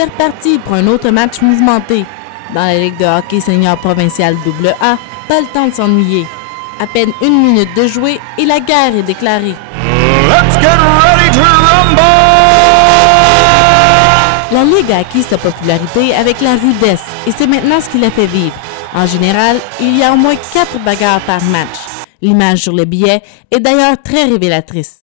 C'est reparti pour un autre match mouvementé. Dans la Ligue de hockey senior provinciale AA, pas le temps de s'ennuyer. À peine 1 minute de jouer et la guerre est déclarée. Let's get ready to rumble! La Ligue a acquis sa popularité avec la rudesse et c'est maintenant ce qui la fait vivre. En général, il y a au moins 4 bagarres par match. L'image sur les billets est d'ailleurs très révélatrice.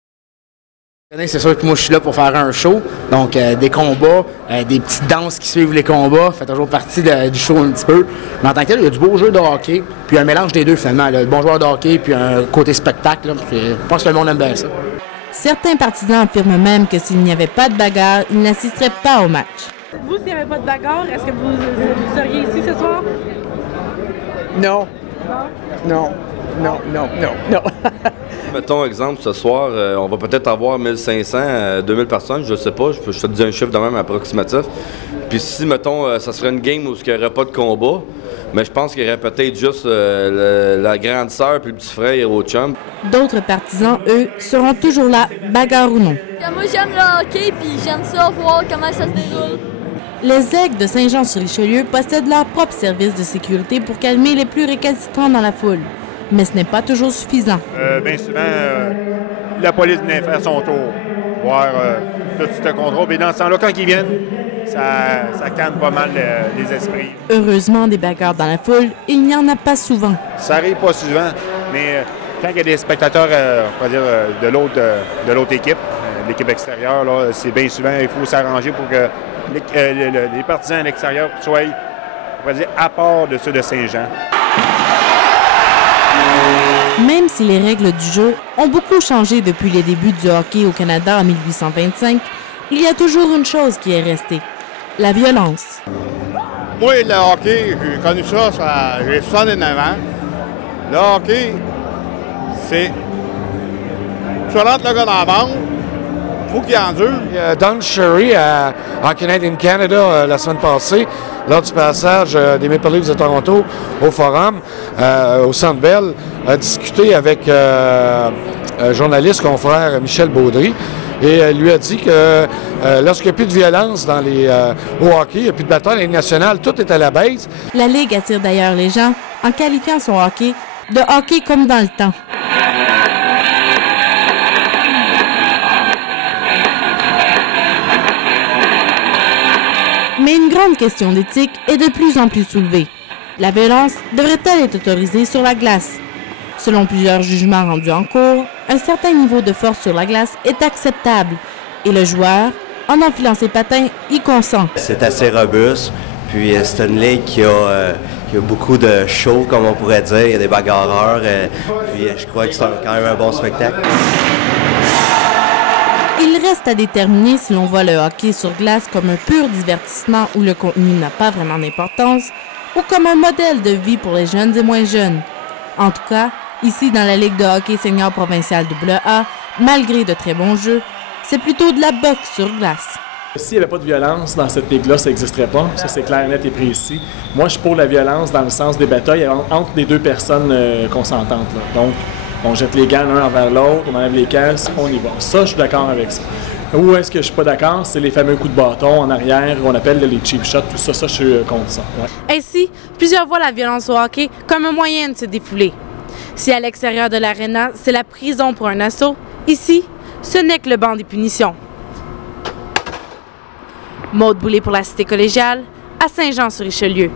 C'est sûr que moi je suis là pour faire un show, donc des combats, des petites danses qui suivent les combats, fait toujours partie du show un petit peu. Mais en tant que tel, il y a du beau jeu de hockey, puis un mélange des deux finalement, le bon joueur de hockey puis un côté spectacle. Là, puis, je pense que le monde aime bien ça. Certains partisans affirment même que s'il n'y avait pas de bagarre, ils n'assisteraient pas au match. Vous, s'il n'y avait pas de bagarre, est-ce que vous seriez ici ce soir? Non. Non. Non, non, non, non. Mettons, exemple, ce soir, on va peut-être avoir 1500, 2000 personnes, je ne sais pas, je te dis un chiffre de même approximatif. Puis si, mettons, ça serait une game où il n'y aurait pas de combat, mais je pense qu'il y aurait peut-être juste la grande sœur puis le petit frère au chum. D'autres partisans, eux, seront toujours là, bagarre ou non. Moi, j'aime le hockey, puis j'aime ça, voir comment ça se déroule. Les Aigles de Saint-Jean-sur-Richelieu possèdent leur propre service de sécurité pour calmer les plus récalcitrants dans la foule. Mais ce n'est pas toujours suffisant. Bien souvent, la police vient faire son tour, voir tout ce contrôle. Et dans ce temps-là, quand ils viennent, ça calme pas mal les esprits. Heureusement, des bagarres dans la foule, il n'y en a pas souvent. Ça arrive pas souvent, mais quand il y a des spectateurs on va dire, de l'autre équipe, l'équipe extérieure, là, c'est bien souvent, il faut s'arranger pour que les partisans à l'extérieur soient, on va dire, à part de ceux de Saint-Jean. Même si les règles du jeu ont beaucoup changé depuis les débuts du hockey au Canada en 1825, il y a toujours une chose qui est restée, la violence. Moi, le hockey, j'ai connu ça, j'ai 69 ans. Le hockey, c'est... Tu rentres le gars dans la bande, il faut qu'il endure. Don Cherry, en Canadian Canada, la semaine passée, lors du passage des Maple Leafs de Toronto au Forum, au Centre Bell, a discuté avec un journaliste confrère Michel Baudry et lui a dit que lorsqu'il n'y a plus de violence au hockey, il n'y a plus de bataille à la Ligue nationale, tout est à la baisse. La Ligue attire d'ailleurs les gens en qualifiant son hockey de hockey comme dans le temps. Mais une grande question d'éthique est de plus en plus soulevée. La violence devrait-elle être autorisée sur la glace? Selon plusieurs jugements rendus en cours, un certain niveau de force sur la glace est acceptable et le joueur, en enfilant ses patins, y consent. C'est assez robuste, puis c'est une ligue qui a beaucoup de show, comme on pourrait dire. Il y a des bagarreurs, puis je crois que c'est quand même un bon spectacle. Il reste à déterminer si l'on voit le hockey sur glace comme un pur divertissement où le contenu n'a pas vraiment d'importance ou comme un modèle de vie pour les jeunes et moins jeunes. En tout cas, ici dans la Ligue de hockey senior provinciale AA, malgré de très bons jeux, c'est plutôt de la boxe sur glace. S'il n'y avait pas de violence dans cette ligue-là, ça n'existerait pas. Ça, c'est clair, net et précis. Moi, je suis pour la violence dans le sens des batailles entre les deux personnes consentantes. Là. Donc, on jette les gants l'un envers l'autre, on enlève les casques, on y va. Ça, je suis d'accord avec ça. Où est-ce que je suis pas d'accord? C'est les fameux coups de bâton en arrière, qu'on appelle les cheap shots, tout ça, je suis contre ça. Ouais. Ainsi, plusieurs voient la violence au hockey comme un moyen de se défouler. Si à l'extérieur de l'aréna, c'est la prison pour un assaut, ici, ce n'est que le banc des punitions. Maude Boulay pour la Cité collégiale, à Saint-Jean-sur-Richelieu.